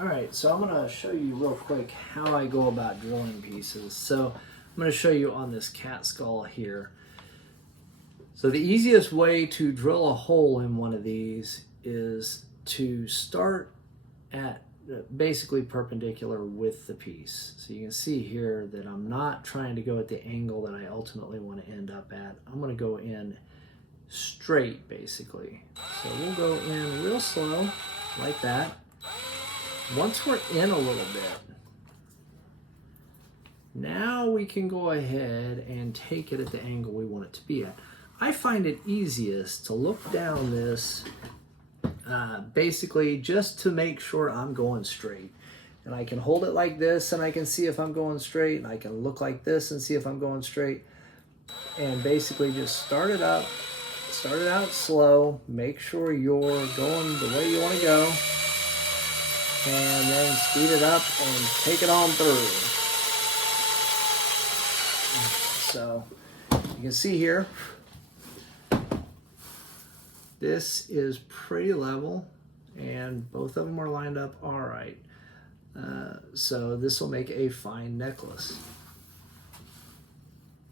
All right, so I'm gonna show you real quick how I go about drilling pieces. So I'm gonna show you on this cat skull here. So the easiest way to drill a hole in one of these is to start at basically perpendicular with the piece. So you can see here that I'm not trying to go at the angle that I ultimately want to end up at. I'm going to go in straight basically. So we'll go in real slow like that. Once we're in a little bit, now we can go ahead and take it at the angle we want it to be at. I find it easiest to look down this basically just to make sure I'm going straight. And I can hold it like this and I can see if I'm going straight, and I can look like this and see if I'm going straight. And basically just start it out slow, make sure you're going the way you want to go, and then speed it up and take it on through. So you can see here, this is pretty level and both of them are lined up all right. So this will make a fine necklace.